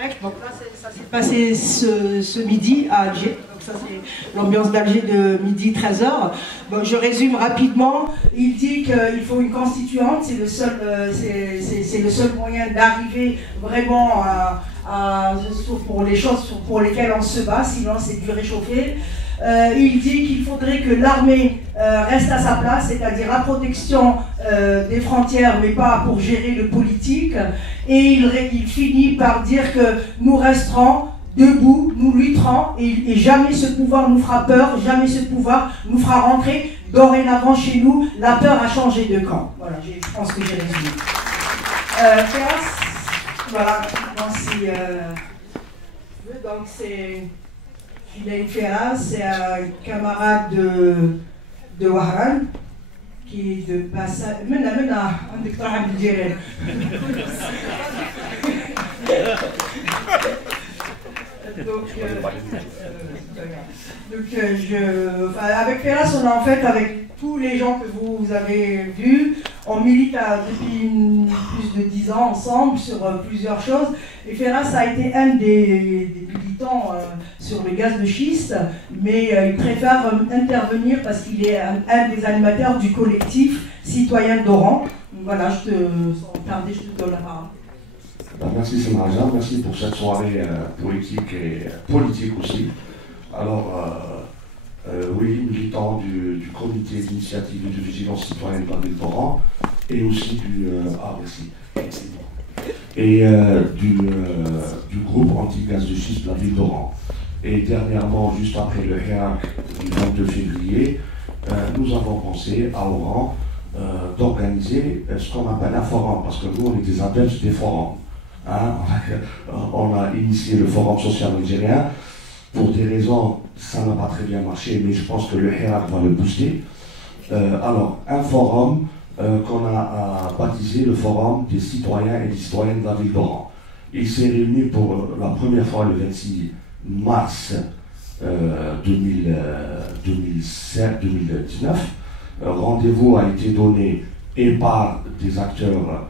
Donc là, ça s'est passé ce midi à Alger. Donc ça, c'est l'ambiance d'Alger de midi 13h. Donc je résume rapidement. Il dit qu'il faut une constituante. C'est le seul moyen d'arriver vraiment pour les choses pour lesquelles on se bat. Sinon, c'est du réchauffé. Il dit qu'il faudrait que l'armée reste à sa place, c'est-à-dire la protection des frontières, mais pas pour gérer le politique. Et il finit par dire que nous resterons debout, nous lutterons, et jamais ce pouvoir nous fera peur, jamais ce pouvoir nous fera rentrer. Dorénavant, chez nous, la peur a changé de camp. Voilà, je pense que j'ai résumé. Ferras, voilà, donc c'est... Filaï Ferras, c'est un camarade de Wahran qui est de passage. Maintenant, on est en train de dire. Avec Ferras, on a en fait, avec tous les gens que vous avez vus, on milite depuis plus de 10 ans ensemble sur plusieurs choses. Et Ferras a été un des militants sur le gaz de schiste, mais il préfère intervenir parce qu'il est un des animateurs du collectif citoyen d'Oran. Voilà, sans tarder, je te donne la parole. Merci Semaraja, merci pour cette soirée poétique et politique aussi. Alors, oui, militant du comité d'initiative et de vigilance citoyenne de la ville d'Oran, et aussi du groupe anti-gaz de schiste de la ville d'Oran. Et dernièrement, juste après le Hirak du 22 février, nous avons pensé à Oran d'organiser ce qu'on appelle un forum, parce que nous, on est des adeptes des forums. Hein, on a initié le forum social algérien. Pour des raisons, ça n'a pas très bien marché, mais je pense que le Hirak va le booster. Alors, un forum qu'on a baptisé le forum des citoyens et des citoyennes de la ville d'Oran. Il s'est réuni pour la première fois le 26 mars 2019. Rendez-vous a été donné et par des acteurs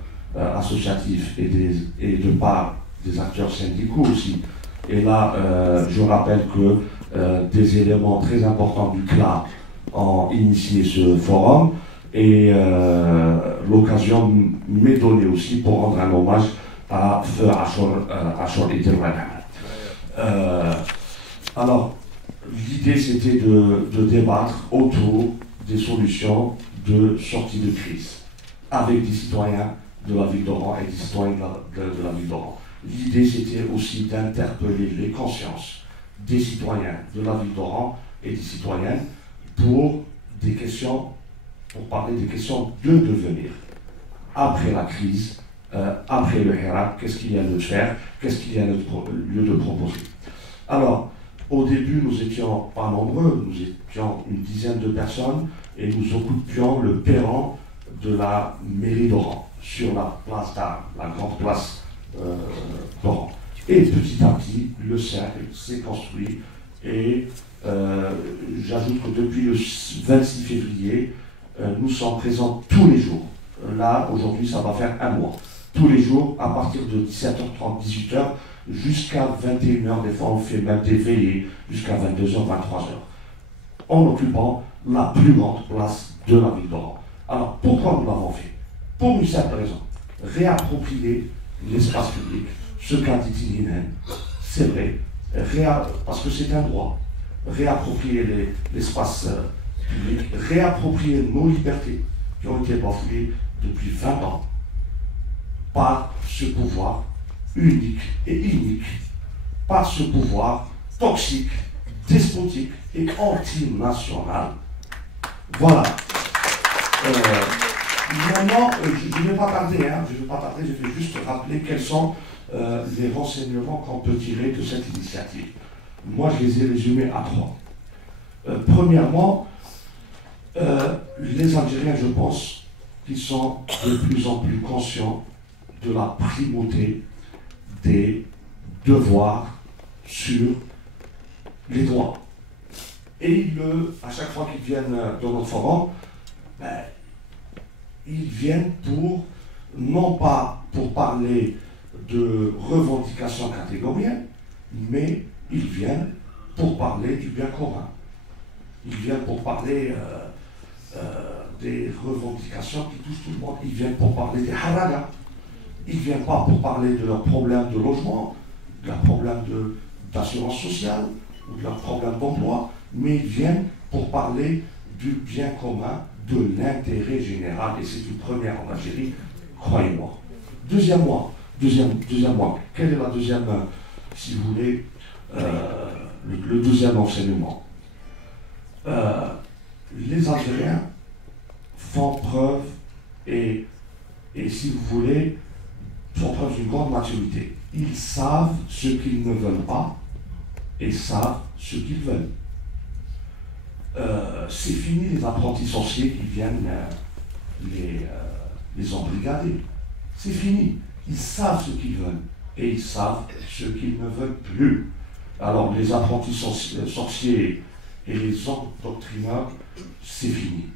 associatifs et de part des acteurs syndicaux aussi. Et là, je rappelle que des éléments très importants du CLA ont initié ce forum, et l'occasion m'est donnée aussi pour rendre un hommage à Feu Ashor et alors, l'idée c'était de débattre autour des solutions de sortie de crise avec des citoyens de la ville d'Oran et des citoyens de la ville d'Oran. L'idée, c'était aussi d'interpeller les consciences des citoyens de la ville d'Oran et des citoyennes pour parler des questions de devenir. Après la crise, après le Hirak, qu'est-ce qu'il y a lieu de faire, qu'est-ce qu'il y a lieu de proposer. Alors, au début, nous n'étions pas nombreux, nous étions une dizaine de personnes, et nous occupions le perron de la mairie d'Oran, sur la place d'Armes, la grande place d'Oran. Et petit à petit, le cercle s'est construit, et j'ajoute que depuis le 26 février, nous sommes présents tous les jours. Là, aujourd'hui, ça va faire un mois. Tous les jours, à partir de 17h30, 18h, jusqu'à 21h, des fois on fait même des veillées, jusqu'à 22h, 23h, en occupant la plus grande place de la ville d'Oran. Alors, pourquoi nous l'avons fait? Pour une simple raison, réapproprier l'espace public, ce qu'a dit Tininen, c'est vrai, parce que c'est un droit, réapproprier l'espace public, réapproprier nos libertés qui ont été bafouées depuis 20 ans par ce pouvoir unique et inique, par ce pouvoir toxique, despotique et antinational. Voilà. Maintenant, je ne vais pas tarder, je vais juste rappeler quels sont les renseignements qu'on peut tirer de cette initiative. Moi, je les ai résumés à 3. Premièrement, les Algériens, je pense, qui sont de plus en plus conscients de la primauté des devoirs sur les droits. Et à chaque fois qu'ils viennent dans notre forum, ils viennent non pas pour parler de revendications catégorielles, mais ils viennent pour parler du bien commun. Ils viennent pour parler des revendications qui touchent tout le monde. Ils viennent pour parler des haragas. Ils ne viennent pas pour parler de leurs problèmes de logement, de leurs problèmes d'assurance sociale ou de leurs problèmes d'emploi, mais ils viennent pour parler du bien commun, de l'intérêt général. Et c'est une première en Algérie, croyez-moi. Deuxième mois. Quel est la deuxième, si vous voulez, le deuxième enseignement? Les Algériens font preuve, et si vous voulez, font preuve d'une grande maturité. Ils savent ce qu'ils ne veulent pas et savent ce qu'ils veulent. C'est fini les apprentis sorciers qui viennent les embrigader. C'est fini. Ils savent ce qu'ils veulent et ils savent ce qu'ils ne veulent plus. Alors les apprentis sorciers et les endoctrineurs, c'est fini.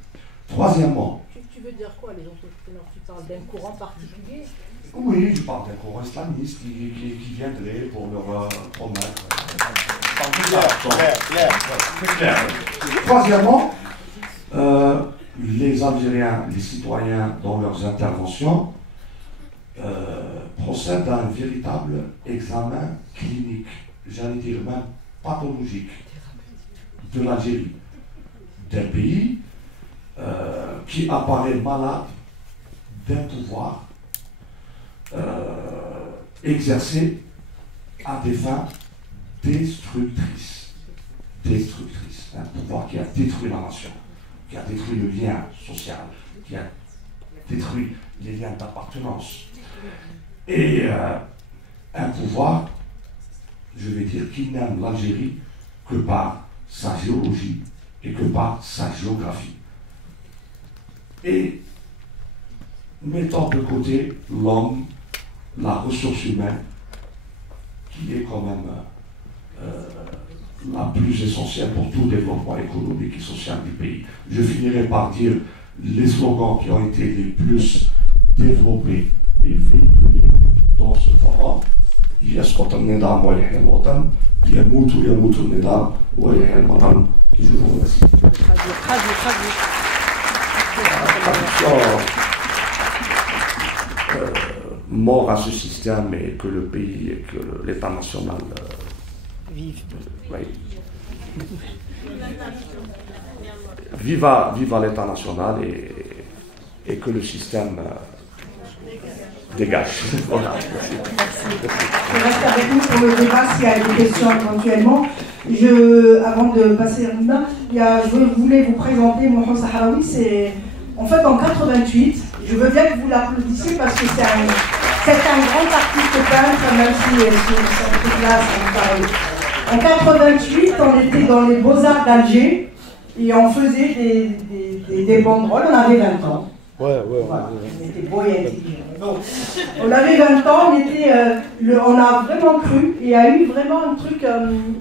Troisièmement. Tu veux dire quoi, les endoctrineurs? Tu parles d'un courant particulier? Oui, je parle d'un courant islamiste qui viendrait pour leur promettre. Clair. Troisièmement, les Algériens, les citoyens, dans leurs interventions, procèdent à un véritable examen clinique, j'allais dire même pathologique, de l'Algérie, d'un pays qui apparaît malade d'un pouvoir exercé à des fins destructrices. Un pouvoir qui a détruit la nation, qui a détruit le lien social, qui a détruit les liens d'appartenance. Et un pouvoir, je vais dire, qui n'aime l'Algérie que par sa géologie et que par sa géographie. Et mettant de côté l'homme, la ressource humaine, qui est quand même la plus essentielle pour tout développement économique et social du pays. Je finirai par dire les slogans qui ont été les plus développés et véhiculés dans ce forum. يسقط النظام ويحيى الوطن يموت النظام ويحيى الوطن. Je vous remercie. Mort à ce système et que le pays et que l'État national vivent. Viva l'État national et que le système dégage. Voilà. Je reste avec nous pour le débat s'il y a des questions éventuellement. Avant de passer à Nina, je voulais vous présenter Mohamed Sahraoui. C'est en fait en 88. Je veux bien que vous l'applaudissiez parce que c'est un grand artiste peintre, même si sur cette classe, en 88, on était dans les Beaux-Arts d'Alger et on faisait des banderoles, on avait 20 ans. Voilà, on était beaux et intelligents. Donc, on avait 20 ans, on a vraiment cru, et il y a eu vraiment un truc,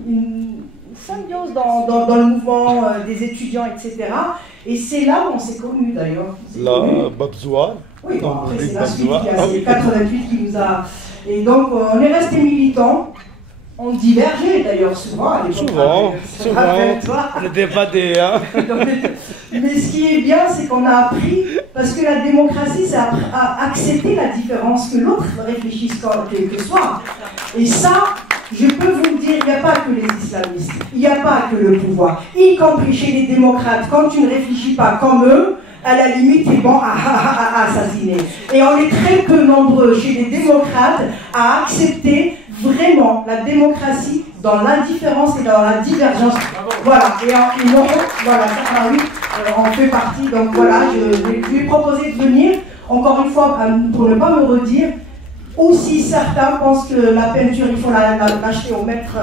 une symbiose dans le mouvement des étudiants, etc. Et c'est là où on s'est connus d'ailleurs. La Babzoua. Oui, bon, après c'est la suite, c'est 88 qui nous a... Et donc on est resté militants, on divergeait d'ailleurs souvent à l'époque. Souvent, le débat des... Hein. Mais ce qui est bien, c'est qu'on a appris, parce que la démocratie, c'est accepter la différence, que l'autre réfléchisse quel que soit. Et ça, je peux vous dire, il n'y a pas que les islamistes, il n'y a pas que le pouvoir, y compris chez les démocrates. Quand tu ne réfléchis pas comme eux, à la limite, c'est bon à assassiner. Et on est très peu nombreux chez les démocrates à accepter vraiment la démocratie dans l'indifférence et dans la divergence. Voilà, et voilà, ça, oui, on fait partie. Donc voilà, je lui ai proposé de venir, encore une fois, pour ne pas me redire. Ou si certains pensent que la peinture, il faut l'acheter au maître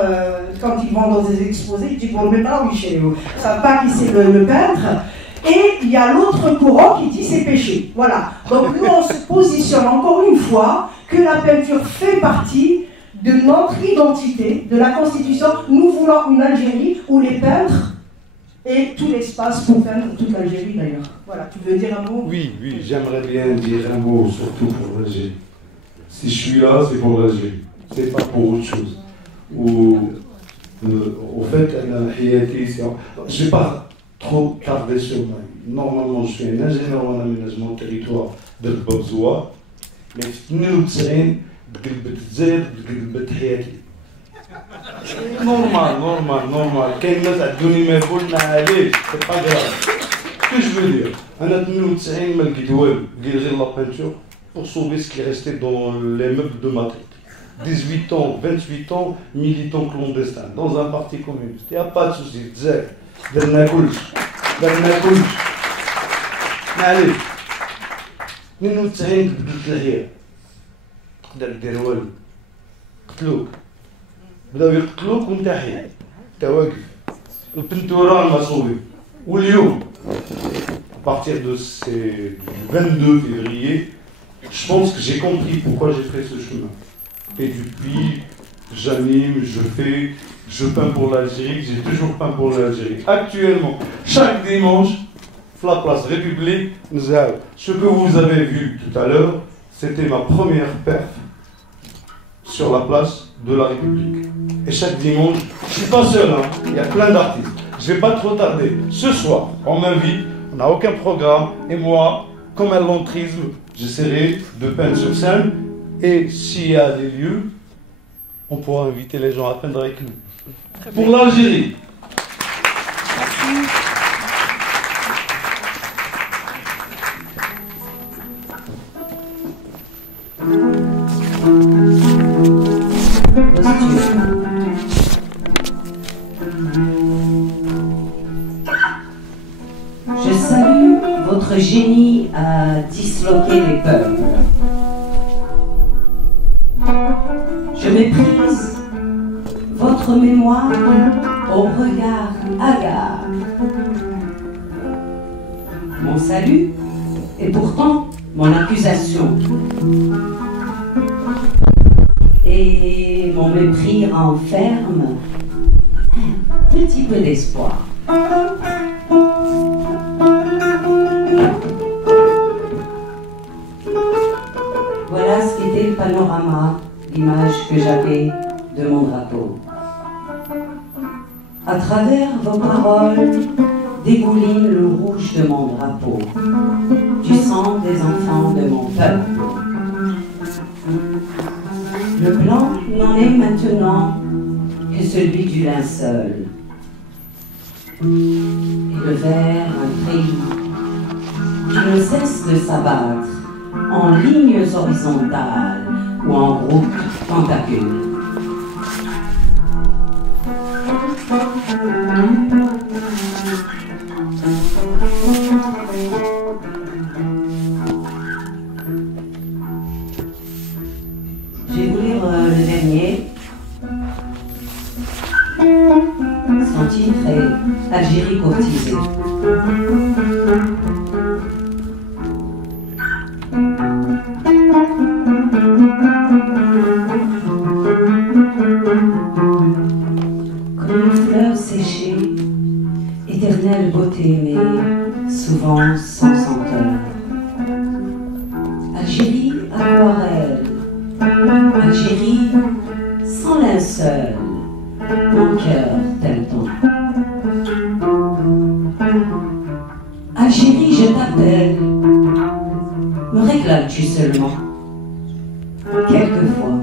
quand ils vont dans des exposés, ils disent, bon, le maître, oui, chez eux. Ils ne savent pas qui c'est le peintre. Et il y a l'autre courant qui dit c'est péché. Voilà. Donc nous, on se positionne encore une fois que la peinture fait partie de notre identité, de la Constitution. Nous voulons une Algérie où les peintres aient tout l'espace pour peindre toute l'Algérie d'ailleurs. Voilà. Tu veux dire un mot? Oui, j'aimerais bien dire un mot, surtout pour l'Algérie. Si je suis là, c'est pour l'Algérie. C'est pas pour autre chose. Ou, au fait, je vais pas trop tarder sur moi. Normalement, je suis un ingénieur en aménagement de territoire de Babzoua, mais في 92 قلبت الجزائر قلبت حياتي. Normal. كاين ناس عدوني ما يقولنا عليه، c'est pas grave. Que je veux dire, أنا 92 ما لقيت والو، لقيت غير la peinture pour sauver ce qui restait dans les meubles de ma tête. 18 ans, 28 ans, militant clandestin, dans un parti communiste. Il n'y a pas de souci, Zek, درنا كلش. معليش. 92 بدلت الحياة. تقدر دير والو. قتلوك. بداو يقتلوك وانت حي. انت واقف. البنتورة المصوبي. واليوم, à partir de ces 22 février, je pense que j'ai compris pourquoi j'ai fait ce chemin. Et depuis, j'anime, je peins pour l'Algérie, j'ai toujours peint pour l'Algérie. Actuellement, chaque dimanche, la place République, ce que vous avez vu tout à l'heure, c'était ma première perf sur la place de la République. Et chaque dimanche, je ne suis pas seul, hein, il y a plein d'artistes. Je ne vais pas trop tarder. Ce soir, on m'invite, on n'a aucun programme, et moi, comme un lentrisme, j'essaierai de peindre sur scène. Et s'il y a des lieux, on pourra inviter les gens à peindre avec nous. Pour l'Algérie. Je salue votre génie à disloquer les peuples. Je méprise votre mémoire au regard hagard. Mon salut est pourtant mon accusation. Et mon mépris renferme un petit peu d'espoir. Voilà ce qu'était le panorama, l'image que j'avais de mon drapeau. À travers vos paroles dégouline le rouge de mon drapeau, du sang des enfants de mon peuple. Le blanc n'en est maintenant que celui du linceul. Et le vert, un pays qui ne cesse de s'abattre en lignes horizontales ou en groupes tentacules. Je vais vous lire le dernier. Son titre est Algérie courtisée. Comme une fleur séchée, éternelle beauté, mais souvent sans senteur. Algérie aquarelle, Algérie sans linceul, mon cœur t'aime-t-on. Algérie, je t'appelle, me réclames-tu seulement? Quelquefois,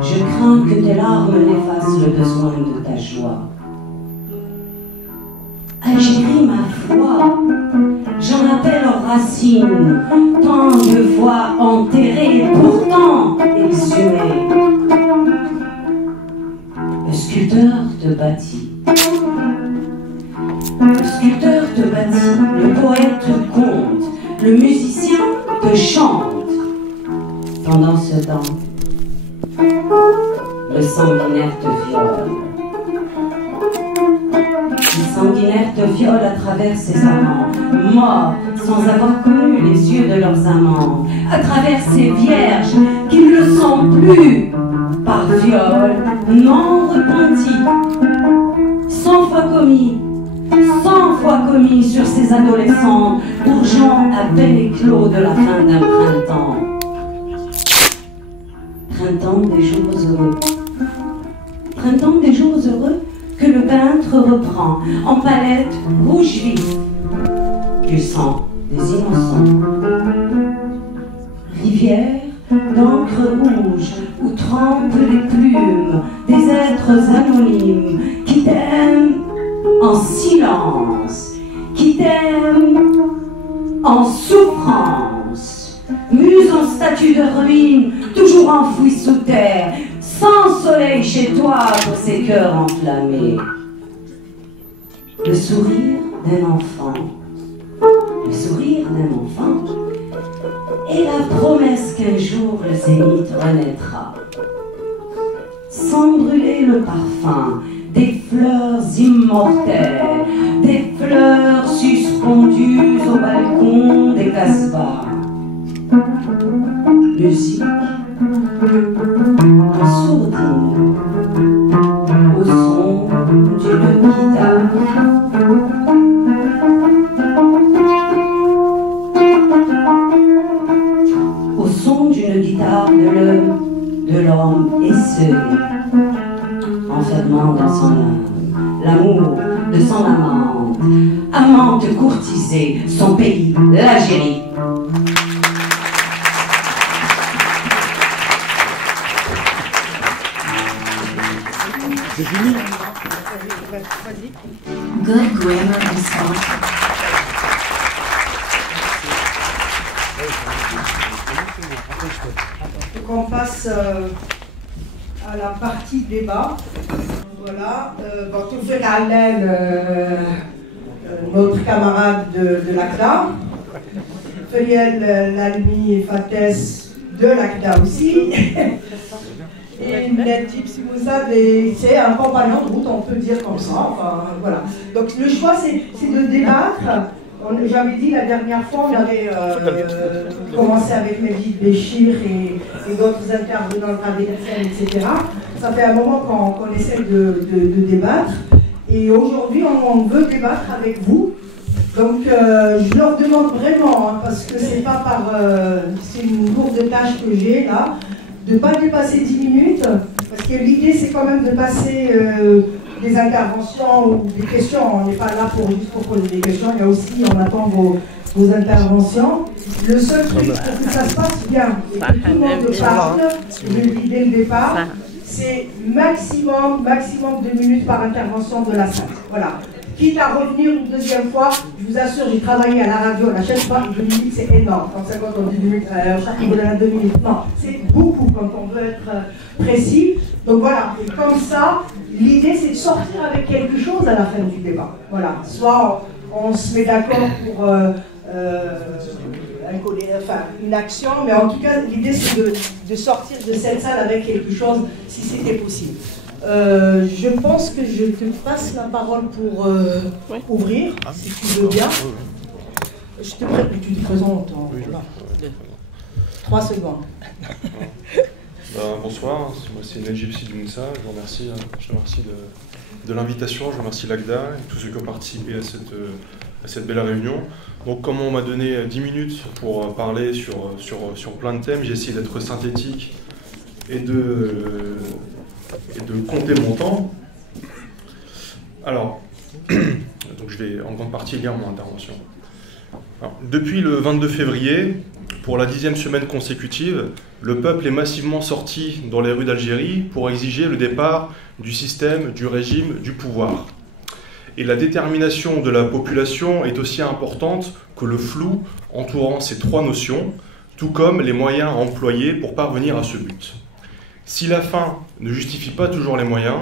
je crains que tes larmes n'effacent le besoin de ta joie. Algérie, ma foi, j'en appelle aux racines, tant de voix enterrées, pourtant exhumées. Le sculpteur te bâtit. Le sculpteur te bâtit, le poète te conte, le musicien te chante. Pendant ce temps, le sanguinaire te viole. Le sanguinaire te viole à travers ses amants, morts sans avoir connu les yeux de leurs amants, à travers ces vierges qui ne le sont plus, par viol non repenti, 100 fois commis, 100 fois commis sur ces adolescents, bourgeons à peine éclos de la fin d'un printemps. Printemps des jours heureux. Printemps des jours heureux que le peintre reprend en palette rouge vif du sang des innocents. Rivière d'encre rouge où trempent les plumes des êtres anonymes qui t'aiment en silence, qui t'aiment en souffrance. Muse en statue de ruine, toujours enfouie sous terre, sans soleil chez toi pour ces cœurs enflammés. Le sourire d'un enfant, le sourire d'un enfant, et la promesse qu'un jour le zénith renaîtra, sans brûler le parfum des fleurs immortelles, des fleurs suspendues au balcon des Casbahs. Musique en sourdine, au son d'une guitare. Au son d'une guitare de l'homme esseulé, enfermant dans son âme l'amour de son amante, amante courtisée, son pays, l'Algérie. C'est fini. Good grammar and spelling. Donc on passe à la partie débat. Voilà. Donc, fait notre camarade de l'ACDA. Feliel Lalmi Fates de l'ACDA aussi. Et Najib Simoussa, c'est un compagnon de route, on peut dire comme ça. Enfin, voilà. Donc le choix, c'est de débattre. J'avais dit la dernière fois, on avait commencé avec Mehdi Béchir et d'autres intervenants de la DSM, etc. Ça fait un moment qu'on essaie de débattre. Et aujourd'hui, on veut débattre avec vous. Donc je leur demande vraiment, hein, parce que c'est pas par... c'est une lourde tâche que j'ai là, de ne pas dépasser 10 minutes, parce que l'idée c'est quand même de passer des interventions ou des questions. On n'est pas là juste pour poser des questions, il y a aussi, on attend vos interventions. Le seul truc pour que ça se passe bien et que tout le monde parle, je le dis dès le départ, c'est maximum 2 minutes par intervention de la salle. Voilà. Quitte à revenir une deuxième fois, je vous assure, j'ai travaillé à la radio, la chaîne pas, 2 minutes c'est énorme. Quand on dit 2 minutes, chaque niveau de la 2 minutes. Non, c'est beaucoup quand on veut être précis. Donc voilà, et comme ça, l'idée c'est de sortir avec quelque chose à la fin du débat. Voilà, soit on se met d'accord pour une action, mais en tout cas, l'idée c'est de sortir de cette salle avec quelque chose, si c'était possible. Je pense que je te passe la parole pour ouvrir, si tu veux bien. Je te prie que tu te présentes en 3 secondes. Bonsoir, moi c'est Najib Sidimoussa, je vous remercie de l'invitation, je remercie l'ACDA et tous ceux qui ont participé à cette belle réunion. Donc comme on m'a donné 10 minutes pour parler sur plein de thèmes, j'ai essayé d'être synthétique et de compter mon temps. Alors, donc je vais en grande partie lire mon intervention. Alors, depuis le 22 février, pour la 10e semaine consécutive, le peuple est massivement sorti dans les rues d'Algérie pour exiger le départ du système, du régime, du pouvoir. Et la détermination de la population est aussi importante que le flou entourant ces 3 notions, tout comme les moyens à employer pour parvenir à ce but. Si la fin ne justifie pas toujours les moyens,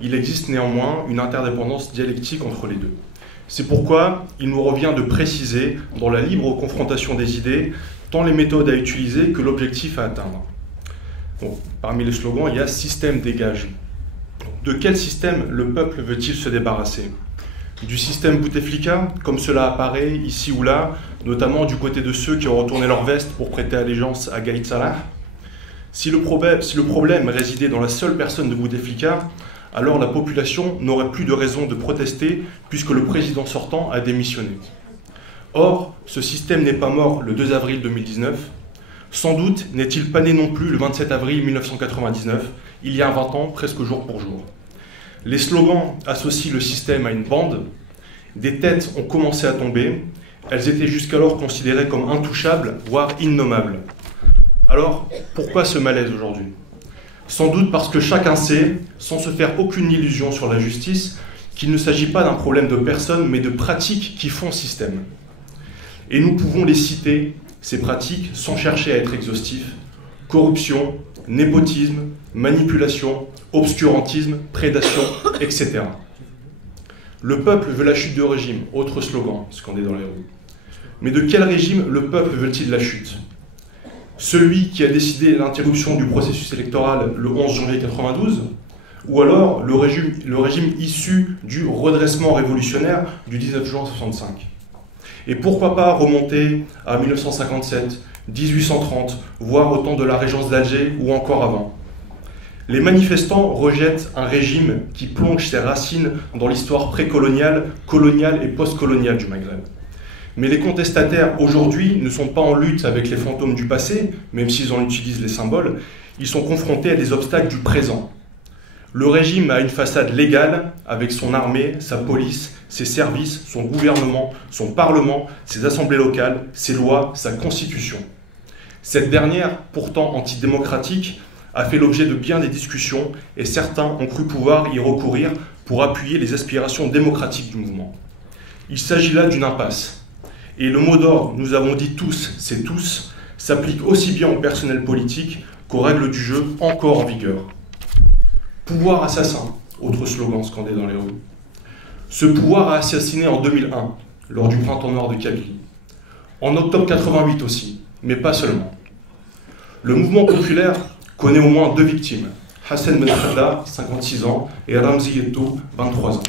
il existe néanmoins une interdépendance dialectique entre les deux. C'est pourquoi il nous revient de préciser, dans la libre confrontation des idées, tant les méthodes à utiliser que l'objectif à atteindre. Bon, parmi les slogans, il y a « système dégage ». De quel système le peuple veut-il se débarrasser? Du système Bouteflika, comme cela apparaît ici ou là, notamment du côté de ceux qui ont retourné leur veste pour prêter allégeance à Gaïd Salah. Si le problème résidait dans la seule personne de Bouteflika, alors la population n'aurait plus de raison de protester puisque le président sortant a démissionné. Or, ce système n'est pas mort le 2 avril 2019. Sans doute n'est-il pas né non plus le 27 avril 1999, il y a 20 ans, presque jour pour jour. Les slogans associent le système à une bande. Des têtes ont commencé à tomber. Elles étaient jusqu'alors considérées comme intouchables, voire innommables. Alors, pourquoi ce malaise aujourd'hui ? Sans doute parce que chacun sait, sans se faire aucune illusion sur la justice, qu'il ne s'agit pas d'un problème de personnes, mais de pratiques qui font système. Et nous pouvons les citer, ces pratiques, sans chercher à être exhaustifs. Corruption, népotisme, manipulation, obscurantisme, prédation, etc. Le peuple veut la chute du régime, autre slogan, scandé dans les rues. Mais de quel régime le peuple veut-il la chute ? Celui qui a décidé l'interruption du processus électoral le 11 janvier 1992, ou alors le régime issu du redressement révolutionnaire du 19 juin 1965. Et pourquoi pas remonter à 1957, 1830, voire au temps de la régence d'Alger ou encore avant. Les manifestants rejettent un régime qui plonge ses racines dans l'histoire précoloniale, coloniale et postcoloniale du Maghreb. Mais les contestataires aujourd'hui ne sont pas en lutte avec les fantômes du passé, même s'ils en utilisent les symboles, ils sont confrontés à des obstacles du présent. Le régime a une façade légale avec son armée, sa police, ses services, son gouvernement, son parlement, ses assemblées locales, ses lois, sa constitution. Cette dernière, pourtant antidémocratique, a fait l'objet de bien des discussions et certains ont cru pouvoir y recourir pour appuyer les aspirations démocratiques du mouvement. Il s'agit là d'une impasse. Et le mot d'ordre, nous avons dit tous, c'est tous, s'applique aussi bien au personnel politique qu'aux règles du jeu encore en vigueur. Pouvoir assassin, autre slogan scandé dans les rues. Ce pouvoir a assassiné en 2001, lors du printemps noir de Kabylie. En octobre 88 aussi, mais pas seulement. Le mouvement populaire connaît au moins 2 victimes, Hassan Benkhada, 56 ans, et Ramzi Yettou, 23 ans.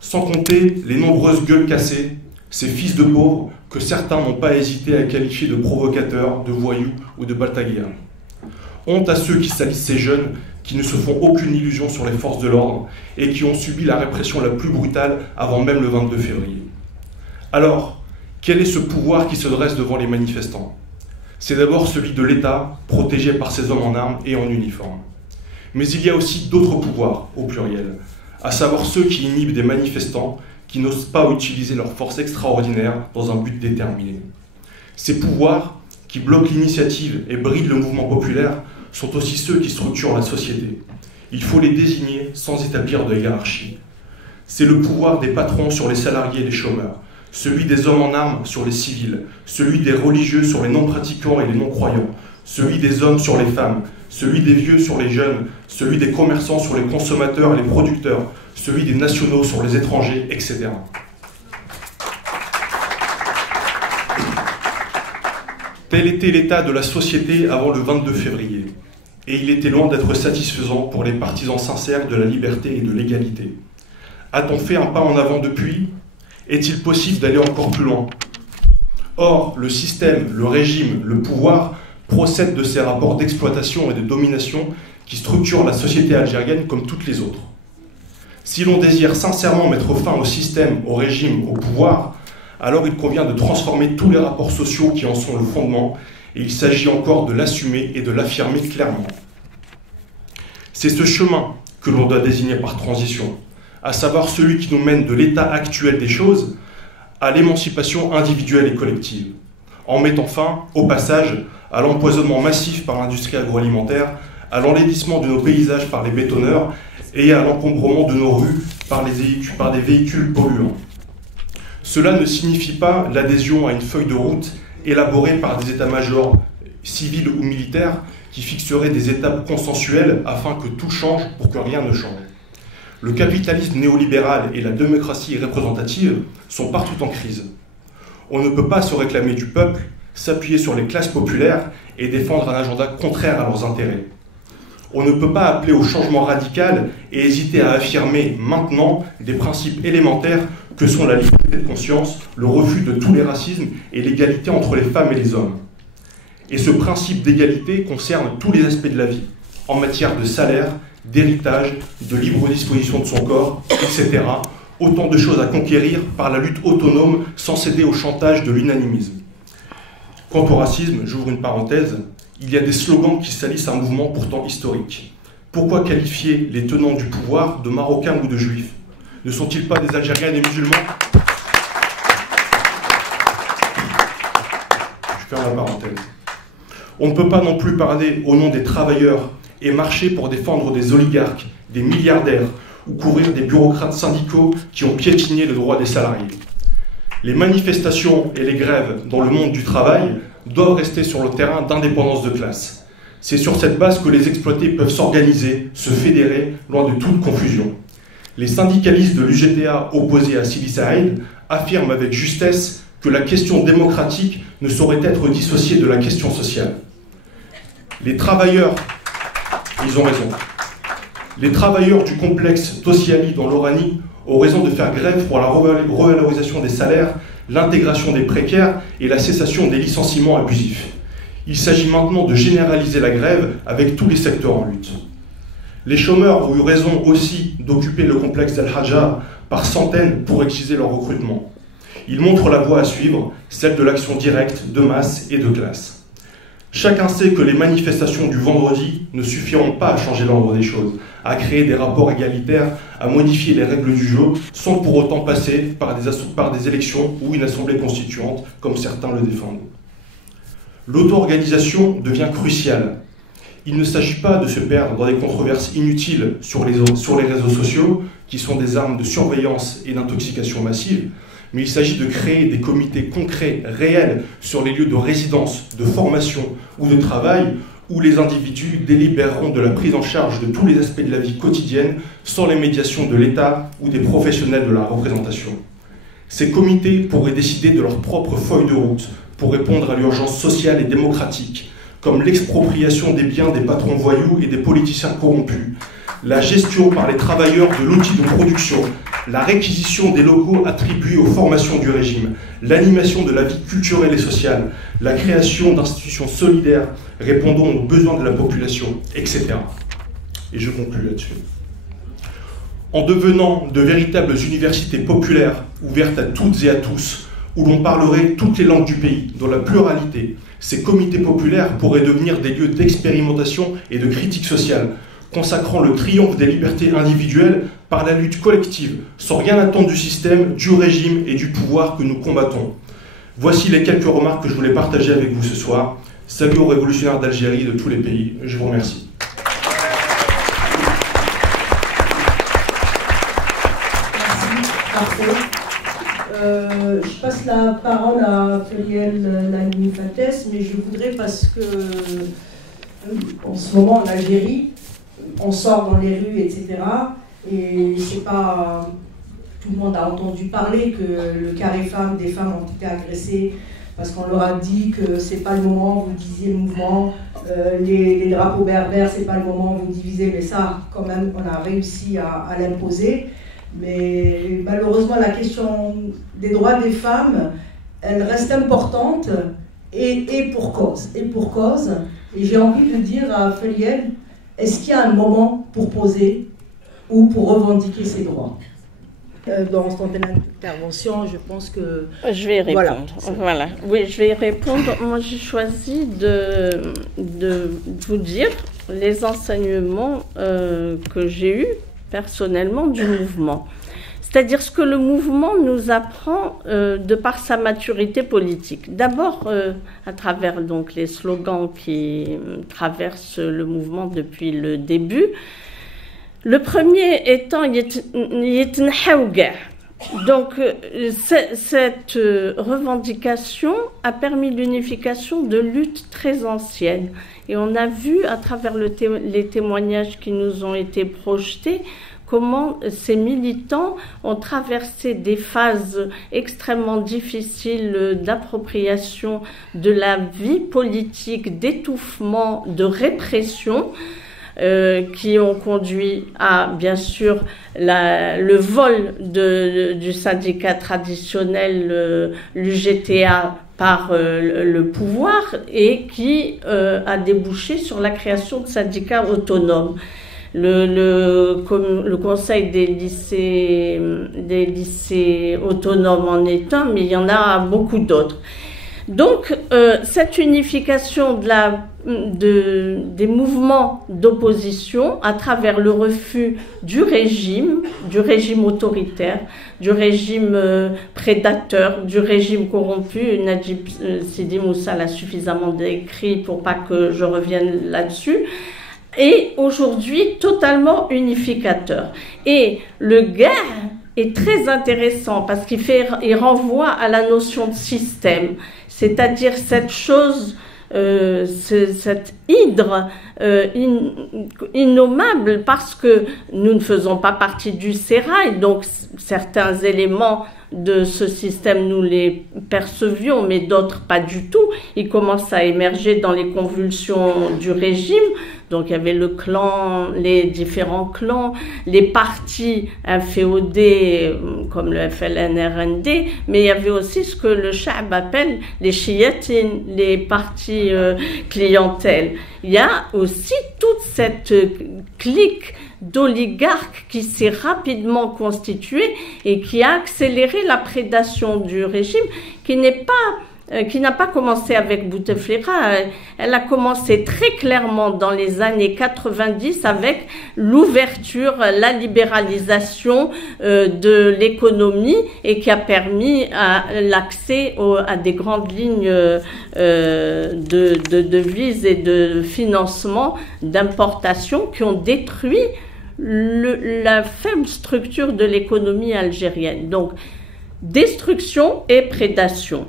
Sans compter les nombreuses gueules cassées, ces fils de pauvres que certains n'ont pas hésité à qualifier de provocateurs, de voyous ou de bataillers. Honte à ceux qui salissent ces jeunes, qui ne se font aucune illusion sur les forces de l'ordre et qui ont subi la répression la plus brutale avant même le 22 février. Alors, quel est ce pouvoir qui se dresse devant les manifestants ? C'est d'abord celui de l'État, protégé par ses hommes en armes et en uniforme. Mais il y a aussi d'autres pouvoirs, au pluriel, à savoir ceux qui inhibent des manifestants qui n'osent pas utiliser leur force extraordinaire dans un but déterminé. Ces pouvoirs, qui bloquent l'initiative et brident le mouvement populaire, sont aussi ceux qui structurent la société. Il faut les désigner sans établir de hiérarchie. C'est le pouvoir des patrons sur les salariés et les chômeurs, celui des hommes en armes sur les civils, celui des religieux sur les non-pratiquants et les non-croyants, celui des hommes sur les femmes, celui des vieux sur les jeunes, celui des commerçants sur les consommateurs et les producteurs, celui des nationaux sur les étrangers, etc. Tel était l'état de la société avant le 22 février, et il était loin d'être satisfaisant pour les partisans sincères de la liberté et de l'égalité. A-t-on fait un pas en avant depuis ? Est-il possible d'aller encore plus loin ? Or, le système, le régime, le pouvoir procèdent de ces rapports d'exploitation et de domination qui structurent la société algérienne comme toutes les autres. Si l'on désire sincèrement mettre fin au système, au régime, au pouvoir, alors il convient de transformer tous les rapports sociaux qui en sont le fondement, et il s'agit encore de l'assumer et de l'affirmer clairement. C'est ce chemin que l'on doit désigner par transition, à savoir celui qui nous mène de l'état actuel des choses à l'émancipation individuelle et collective, en mettant fin, au passage, à l'empoisonnement massif par l'industrie agroalimentaire, à l'enlaidissement de nos paysages par les bétonneurs et à l'encombrement de nos rues par des véhicules polluants. Cela ne signifie pas l'adhésion à une feuille de route élaborée par des états-majors civils ou militaires qui fixeraient des étapes consensuelles afin que tout change pour que rien ne change. Le capitalisme néolibéral et la démocratie représentative sont partout en crise. On ne peut pas se réclamer du peuple, s'appuyer sur les classes populaires et défendre un agenda contraire à leurs intérêts. On ne peut pas appeler au changement radical et hésiter à affirmer maintenant des principes élémentaires que sont la liberté de conscience, le refus de tous les racismes et l'égalité entre les femmes et les hommes. Et ce principe d'égalité concerne tous les aspects de la vie, en matière de salaire, d'héritage, de libre disposition de son corps, etc. Autant de choses à conquérir par la lutte autonome sans céder au chantage de l'unanimisme. Quant au racisme, j'ouvre une parenthèse, il y a des slogans qui salissent un mouvement pourtant historique. Pourquoi qualifier les tenants du pouvoir de Marocains ou de Juifs? Ne sont-ils pas des Algériens et des musulmans? Je ferme la parenthèse. On ne peut pas non plus parler au nom des travailleurs et marcher pour défendre des oligarques, des milliardaires ou couvrir des bureaucrates syndicaux qui ont piétiné le droit des salariés. Les manifestations et les grèves dans le monde du travail doivent rester sur le terrain d'indépendance de classe. C'est sur cette base que les exploités peuvent s'organiser, se fédérer, loin de toute confusion. Les syndicalistes de l'UGTA opposés à Sidi Saïd affirment avec justesse que la question démocratique ne saurait être dissociée de la question sociale. Les travailleurs, ils ont raison. Les travailleurs du complexe Tossiali dans l'Oranie ont raison de faire grève pour la revalorisation des salaires, l'intégration des précaires et la cessation des licenciements abusifs. Il s'agit maintenant de généraliser la grève avec tous les secteurs en lutte. Les chômeurs ont eu raison aussi d'occuper le complexe d'Al-Hajja par centaines pour exiger leur recrutement. Ils montrent la voie à suivre, celle de l'action directe, de masse et de classe. Chacun sait que les manifestations du vendredi ne suffiront pas à changer l'ordre des choses, à créer des rapports égalitaires, à modifier les règles du jeu, sans pour autant passer par des élections ou une assemblée constituante, comme certains le défendent. L'auto-organisation devient cruciale. Il ne s'agit pas de se perdre dans des controverses inutiles sur les réseaux sociaux, qui sont des armes de surveillance et d'intoxication massive, mais il s'agit de créer des comités concrets, réels, sur les lieux de résidence, de formation ou de travail, où les individus délibéreront de la prise en charge de tous les aspects de la vie quotidienne, sans les médiations de l'État ou des professionnels de la représentation. Ces comités pourraient décider de leur propre feuille de route pour répondre à l'urgence sociale et démocratique, comme l'expropriation des biens des patrons voyous et des politiciens corrompus, la gestion par les travailleurs de l'outil de production, la réquisition des locaux attribués aux formations du régime, l'animation de la vie culturelle et sociale, la création d'institutions solidaires répondant aux besoins de la population, etc. Et je conclue là-dessus. En devenant de véritables universités populaires, ouvertes à toutes et à tous, où l'on parlerait toutes les langues du pays, dans la pluralité, ces comités populaires pourraient devenir des lieux d'expérimentation et de critique sociale, consacrant le triomphe des libertés individuelles par la lutte collective, sans rien attendre du système, du régime et du pouvoir que nous combattons. Voici les quelques remarques que je voulais partager avec vous ce soir. Salut aux révolutionnaires d'Algérie et de tous les pays. Je vous remercie. Je passe la parole à Feliel Lagnifates, mais je voudrais, parce que en ce moment en Algérie, on sort dans les rues, etc. Et c'est pas tout le monde a entendu parler que le carré femmes, des femmes ont été agressées parce qu'on leur a dit que c'est pas le moment, vous disiez le mouvement, les drapeaux berbères, c'est pas le moment, vous divisez, mais ça, quand même, on a réussi à l'imposer. Mais malheureusement, la question des droits des femmes, elle reste importante et pour cause. Et j'ai envie de dire à Feliel, est-ce qu'il y a un moment pour poser ou pour revendiquer ses droits? Dans son intervention, je pense que... Je vais répondre. Voilà. Oui, je vais répondre. Moi, j'ai choisi de vous dire les enseignements que j'ai eus personnellement du mouvement. C'est-à-dire ce que le mouvement nous apprend de par sa maturité politique. D'abord, à travers donc les slogans qui traversent le mouvement depuis le début. Le premier étant Yetnhaouga. Donc, cette revendication a permis l'unification de luttes très anciennes. Et on a vu, à travers les témoignages qui nous ont été projetés, comment ces militants ont traversé des phases extrêmement difficiles d'appropriation de la vie politique, d'étouffement, de répression, qui ont conduit à, bien sûr, le vol du syndicat traditionnel, l'UGTA, par le pouvoir et qui a débouché sur la création de syndicats autonomes. Le conseil des lycées autonomes en est un, mais il y en a beaucoup d'autres. Donc, cette unification des mouvements d'opposition à travers le refus du régime autoritaire, du régime prédateur, du régime corrompu. Najib Sidi Moussa l'a suffisamment décrit pour pas que je revienne là-dessus. Et aujourd'hui, totalement unificateur. Et le guerre est très intéressant parce qu'il renvoie à la notion de système, c'est-à-dire cette chose, cette hydre innommable, parce que nous ne faisons pas partie du sérail, donc certains éléments de ce système nous les percevions, mais d'autres pas du tout. Ils commencent à émerger dans les convulsions du régime. Donc il y avait le clan, les différents clans, les partis inféodés comme le FLN-RND, mais il y avait aussi ce que le Sha'b appelle les chiatines, les partis clientèles. Il y a aussi toute cette clique d'oligarques qui s'est rapidement constituée et qui a accéléré la prédation du régime, qui n'a pas commencé avec Bouteflika. Elle a commencé très clairement dans les années 90 avec l'ouverture, la libéralisation de l'économie et qui a permis l'accès à des grandes lignes de devises et de financement d'importation qui ont détruit la faible structure de l'économie algérienne. Donc, destruction et prédation.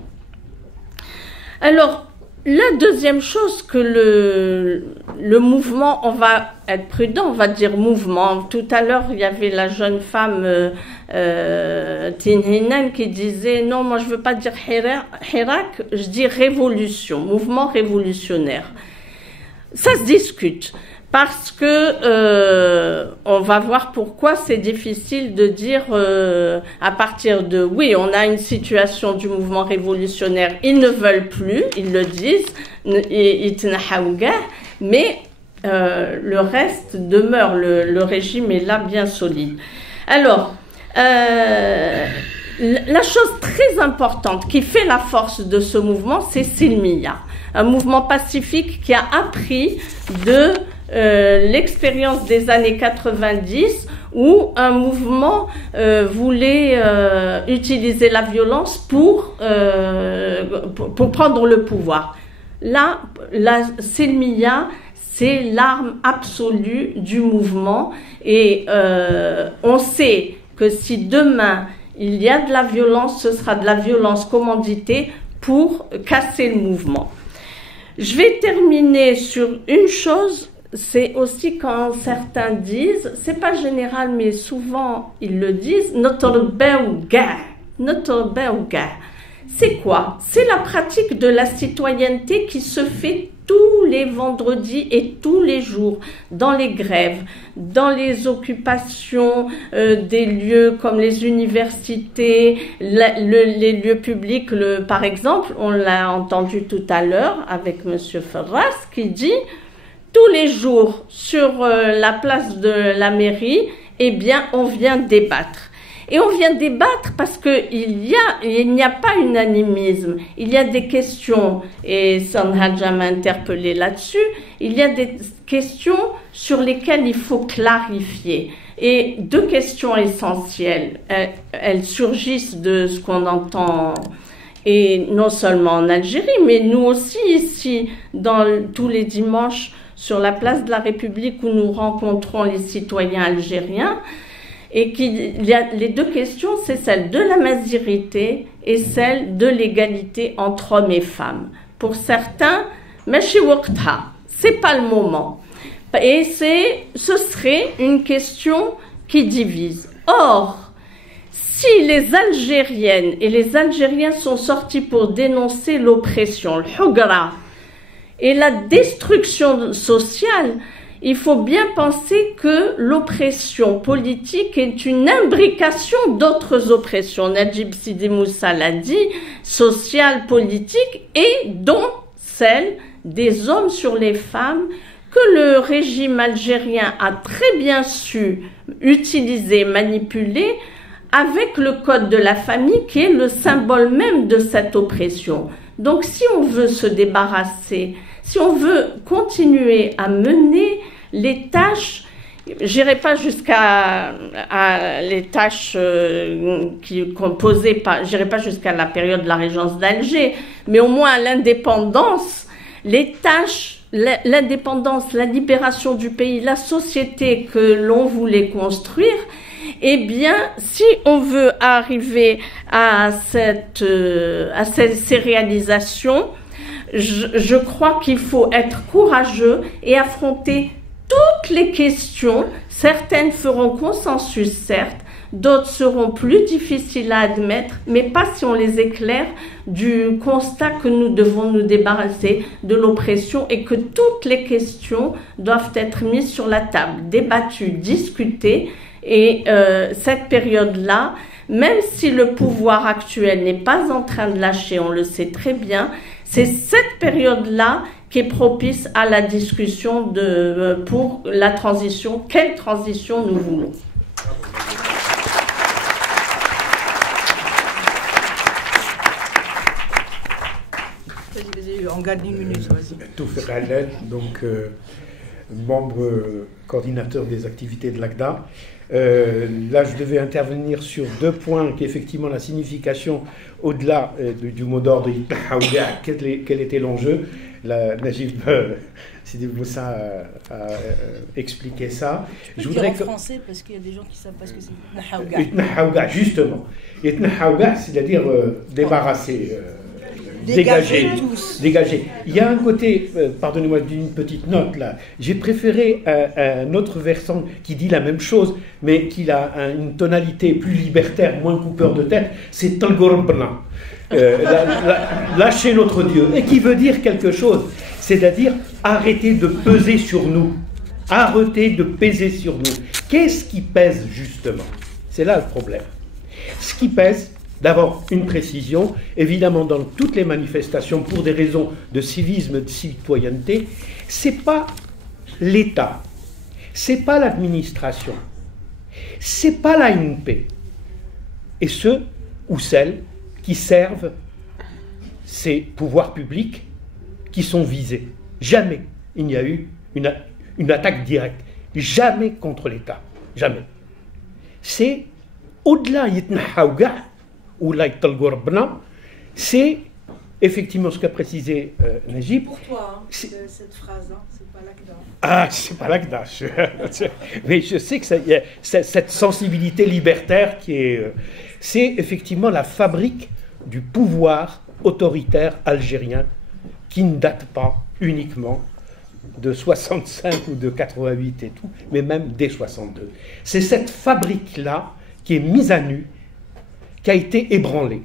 Alors, la deuxième chose que le mouvement, on va être prudent, on va dire mouvement. Tout à l'heure, il y avait la jeune femme Tinhinan qui disait « Non, moi je veux pas dire Hirak, je dis révolution, mouvement révolutionnaire ». Ça se discute. Parce que on va voir pourquoi c'est difficile de dire à partir de oui, on a une situation du mouvement révolutionnaire, ils ne veulent plus, ils le disent, mais le reste demeure, le régime est là bien solide. Alors, la chose très importante qui fait la force de ce mouvement, c'est Silmiya, un mouvement pacifique qui a appris de l'expérience des années 90 où un mouvement voulait utiliser la violence pour prendre le pouvoir. Là, la Silmiya, c'est l'arme absolue du mouvement et on sait que si demain il y a de la violence, ce sera de la violence commanditée pour casser le mouvement. Je vais terminer sur une chose. C'est aussi quand certains disent, c'est pas général, mais souvent ils le disent, notre béouga. C'est quoi? C'est la pratique de la citoyenneté qui se fait tous les vendredis et tous les jours, dans les grèves, dans les occupations des lieux comme les universités, les lieux publics. Par exemple, on l'a entendu tout à l'heure avec Monsieur Ferraz qui dit tous les jours sur la place de la mairie, eh bien, on vient débattre. Et on vient débattre parce qu'il n'y a pas unanimisme. Il y a des questions, et Sanhadja m'a interpellé là-dessus, il y a des questions sur lesquelles il faut clarifier. Et deux questions essentielles, elles surgissent de ce qu'on entend, et non seulement en Algérie, mais nous aussi ici, tous les dimanches, sur la place de la République où nous rencontrons les citoyens algériens. Et les deux questions, c'est celle de la mazirité et celle de l'égalité entre hommes et femmes. Pour certains, c'est pas le moment. Et ce serait une question qui divise. Or, si les Algériennes et les Algériens sont sortis pour dénoncer l'oppression, le hugra, et la destruction sociale, il faut bien penser que l'oppression politique est une imbrication d'autres oppressions. Najib Sidi Moussa l'a dit, sociale, politique, et dont celle des hommes sur les femmes, que le régime algérien a très bien su utiliser, manipuler, avec le code de la famille qui est le symbole même de cette oppression. Donc si on veut se débarrasser, si on veut continuer à mener les tâches, j'irai pas jusqu'à les tâches j'irai pas jusqu'à la période de la régence d'Alger, mais au moins à l'indépendance, les tâches, l'indépendance, la libération du pays, la société que l'on voulait construire, eh bien, si on veut arriver à ces réalisations, je crois qu'il faut être courageux et affronter toutes les questions. Certaines feront consensus, certes, d'autres seront plus difficiles à admettre, mais pas si on les éclaire du constat que nous devons nous débarrasser de l'oppression et que toutes les questions doivent être mises sur la table, débattues, discutées. Et cette période-là, même si le pouvoir actuel n'est pas en train de lâcher, on le sait très bien, c'est cette période-là qui est propice à la discussion pour la transition. Quelle transition nous voulons? On garde une minute, vas-y. Toufik Allel, donc membre coordinateur des activités de l'ACDA. Là, je devais intervenir sur deux points, qu'effectivement la signification au-delà du mot d'ordre, quel était l'enjeu. Najib Sidi Moussa a expliqué ça. Je voudrais en français parce qu'il y a des gens qui ne savent pas ce que c'est. Itnahaouga, justement. Itnahaouga, c'est-à-dire débarrasser. Dégager. Il y a un côté, pardonnez-moi d'une petite note là, j'ai préféré un autre versant qui dit la même chose, mais qui a une tonalité plus libertaire, moins coupeur de tête, c'est Talgorbna, lâcher notre Dieu, et qui veut dire quelque chose, c'est-à-dire arrêter de peser sur nous, arrêter de peser sur nous. Qu'est-ce qui pèse justement? C'est là le problème. Ce qui pèse, d'abord, une précision, évidemment, dans toutes les manifestations, pour des raisons de civisme, de citoyenneté, c'est pas l'État, c'est pas l'administration, c'est pas l'ANP, et ceux ou celles qui servent ces pouvoirs publics qui sont visés. Jamais il n'y a eu une attaque directe, jamais contre l'État, jamais. C'est au-delà Yitnahaouga, ou Laïtalgorbna, c'est effectivement ce qu'a précisé Najib. Pour toi, cette phrase, hein, c'est pas l'ACDA. Ah, c'est pas l'ACDA. Mais je sais que y a cette sensibilité libertaire qui est. C'est effectivement la fabrique du pouvoir autoritaire algérien qui ne date pas uniquement de 65 ou de 88 et tout, mais même dès 62. C'est cette fabrique-là qui est mise à nu, qui a été ébranlée.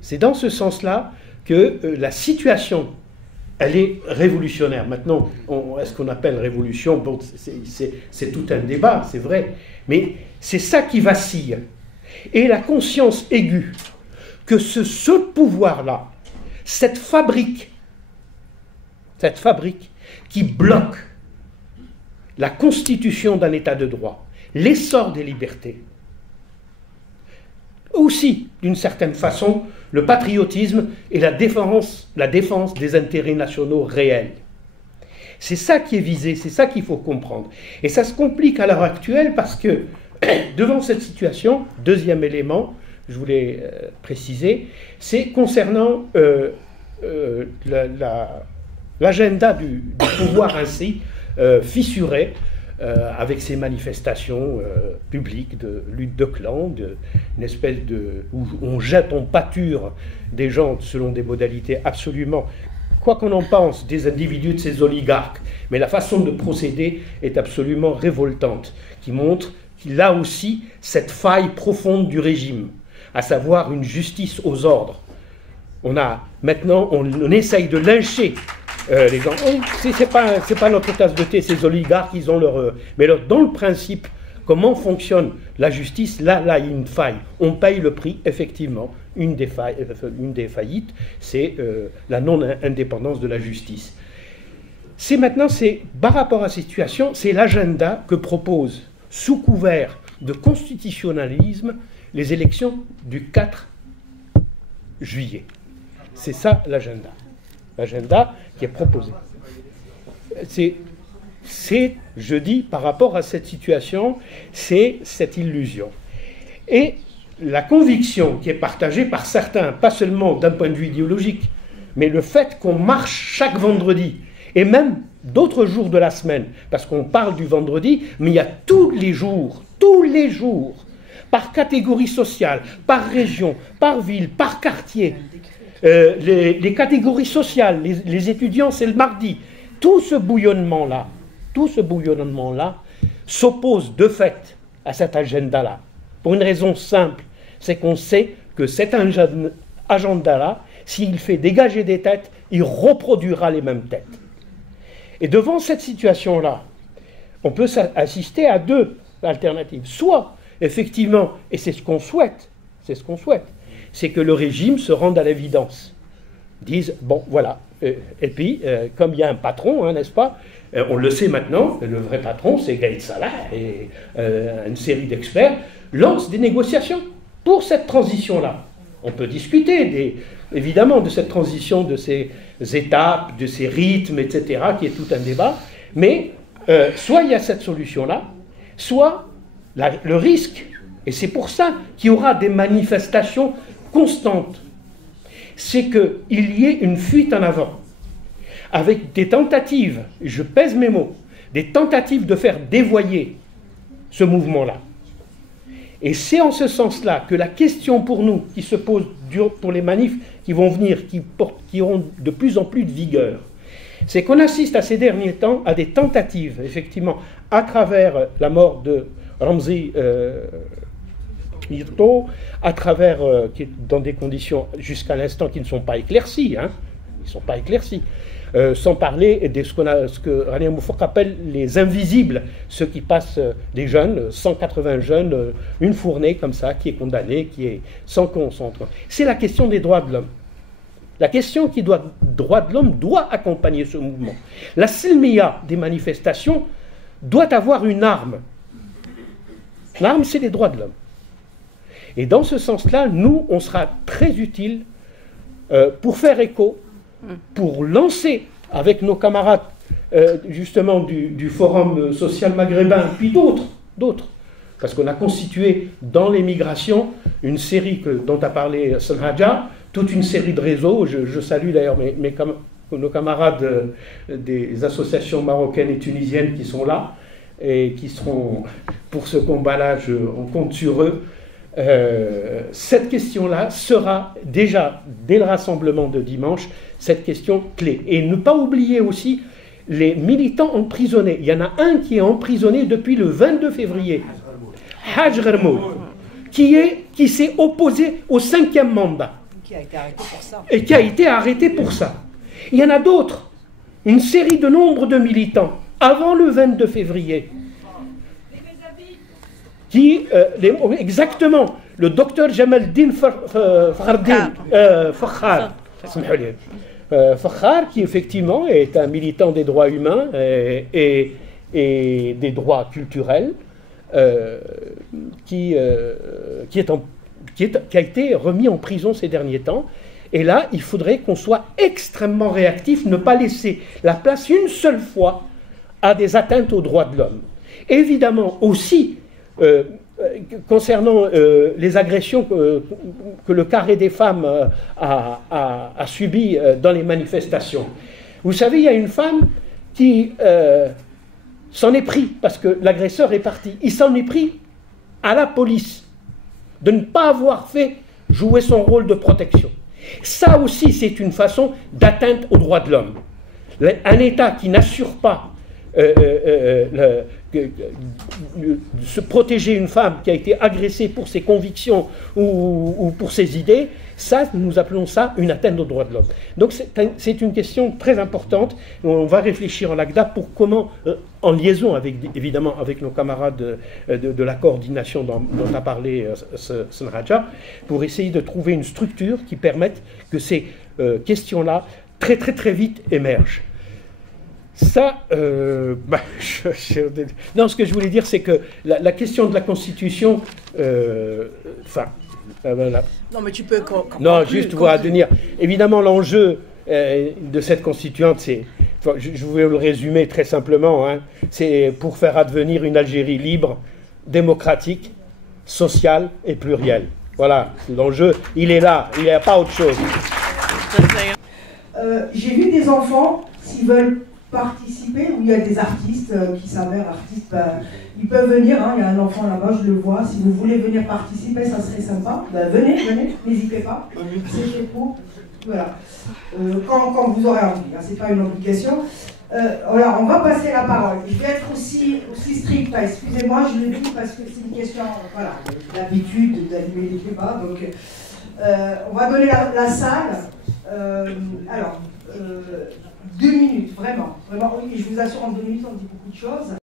C'est dans ce sens-là que la situation, elle est révolutionnaire. Maintenant, est-ce qu'on appelle révolution? Bon, c'est tout un débat, c'est vrai. Mais c'est ça qui vacille. Et la conscience aiguë que ce pouvoir-là, cette fabrique qui bloque la constitution d'un État de droit, l'essor des libertés, aussi, d'une certaine façon, le patriotisme et la défense des intérêts nationaux réels. C'est ça qui est visé, c'est ça qu'il faut comprendre. Et ça se complique à l'heure actuelle parce que, devant cette situation, deuxième élément, je voulais préciser, c'est concernant l'agenda du pouvoir ainsi fissuré, avec ces manifestations publiques de lutte de clans, une espèce où on jette en pâture des gens selon des modalités absolument, quoi qu'on en pense, des individus, de ces oligarques, mais la façon de procéder est absolument révoltante, qui montre qu'il a aussi cette faille profonde du régime, à savoir une justice aux ordres. Maintenant, on essaye de lyncher les gens, oh, c'est pas notre tasse de thé, ces oligarques, ils ont leur... Mais alors, dans le principe, comment fonctionne la justice, là, il y a une faille. On paye le prix, effectivement. Une des faillites, c'est la non-indépendance de la justice. Par rapport à cette situation, c'est l'agenda que propose, sous couvert de constitutionnalisme, les élections du 4 juillet. C'est ça l'agenda. L'agenda qui est proposé. Je dis, par rapport à cette situation, c'est cette illusion. Et la conviction qui est partagée par certains, pas seulement d'un point de vue idéologique, mais le fait qu'on marche chaque vendredi, et même d'autres jours de la semaine, parce qu'on parle du vendredi, mais il y a tous les jours, par catégorie sociale, par région, par ville, par quartier, les catégories sociales, les étudiants, c'est le mardi. Tout ce bouillonnement-là s'oppose de fait à cet agenda-là. Pour une raison simple, c'est qu'on sait que cet agenda-là, s'il fait dégager des têtes, il reproduira les mêmes têtes. Et devant cette situation-là, on peut assister à deux alternatives. Soit, effectivement, et c'est ce qu'on souhaite, c'est que le régime se rende à l'évidence. Disent, bon, voilà. Et puis, comme il y a un patron, n'est-ce pas, on le sait maintenant, le vrai patron, c'est Gaïd Salah et une série d'experts, lance des négociations pour cette transition-là. On peut discuter, évidemment, de cette transition, de ces étapes, de ces rythmes, etc., qui est tout un débat, mais soit il y a cette solution-là, soit le risque, et c'est pour ça qu'il y aura des manifestations constantes, c'est qu'il y ait une fuite en avant, avec des tentatives, je pèse mes mots, des tentatives de faire dévoyer ce mouvement-là. Et c'est en ce sens-là que la question pour nous, qui se pose pour les manifs qui vont venir, qui auront de plus en plus de vigueur, c'est qu'on assiste à ces derniers temps à des tentatives, effectivement, à travers la mort de Ramzi Mirto, à travers, qui est dans des conditions jusqu'à l'instant qui ne sont pas éclaircies, ils ne sont pas éclaircis. Sans parler de ce que Rania Moufouk appelle les invisibles, ceux qui passent des jeunes, 180 jeunes, une fournée comme ça, qui est condamnée, qui est sans consentement. C'est la question des droits de l'homme. La question des droits de l'homme doit accompagner ce mouvement. La silmiya des manifestations doit avoir une arme. L'arme, c'est les droits de l'homme. Et dans ce sens-là, nous, on sera très utile pour faire écho, pour lancer avec nos camarades justement du Forum social maghrébin, puis d'autres, parce qu'on a constitué dans les migrations une série dont a parlé Sanhaja, toute une série de réseaux. Je salue d'ailleurs nos camarades des associations marocaines et tunisiennes qui sont là et qui seront pour ce combat-là, on compte sur eux. Cette question-là sera déjà, dès le rassemblement de dimanche, cette question clé. Et ne pas oublier aussi les militants emprisonnés. Il y en a un qui est emprisonné depuis le 22 février, Haj Ghermoud, qui s'est opposé au 5e mandat. Qui a été arrêté pour ça. Et qui a été arrêté pour ça. Il y en a d'autres, une série de nombre de militants, avant le 22 février, qui, exactement, le docteur Jamaldine Fakhar, qui effectivement est un militant des droits humains et des droits culturels, qui a été remis en prison ces derniers temps. Et là, il faudrait qu'on soit extrêmement réactif, ne pas laisser la place une seule fois à des atteintes aux droits de l'homme. Évidemment aussi, concernant les agressions que le carré des femmes a subies dans les manifestations. Vous savez, il y a une femme qui s'en est pris, parce que l'agresseur est parti, il s'en est pris à la police de ne pas avoir fait jouer son rôle de protection. Ça aussi, c'est une façon d'atteinte aux droits de l'homme. Un État qui n'assure pas se protéger une femme qui a été agressée pour ses convictions ou pour ses idées, ça, nous appelons ça une atteinte aux droits de l'homme. Donc c'est une question très importante. On va réfléchir en ACDA pour comment, en liaison avec, évidemment avec nos camarades de la coordination dont a parlé Senraja, pour essayer de trouver une structure qui permette que ces questions-là très très très vite émergent. Ça, non, ce que je voulais dire, c'est que la question de la Constitution, Non, mais tu peux. Non, juste voir Denis. Évidemment, l'enjeu de cette constituante, c'est, je vais le résumer très simplement, hein, c'est pour faire advenir une Algérie libre, démocratique, sociale et plurielle. Voilà, l'enjeu, il est là, il n'y a pas autre chose. J'ai vu des enfants, s'ils veulent participer, où il y a des artistes qui s'avèrent artistes, ils peuvent venir, hein, il y a un enfant là-bas, je le vois, si vous voulez venir participer, ça serait sympa, venez, n'hésitez pas, c'est chez vous, voilà, quand vous aurez envie, hein, c'est pas une obligation. Voilà, on va passer la parole. Je vais être aussi strict, excusez-moi, je le dis parce que c'est une question, voilà, d'habitude d'animer les débats, donc on va donner la salle. Alors, 2 minutes, vraiment, oui, je vous assure, en 2 minutes, on dit beaucoup de choses.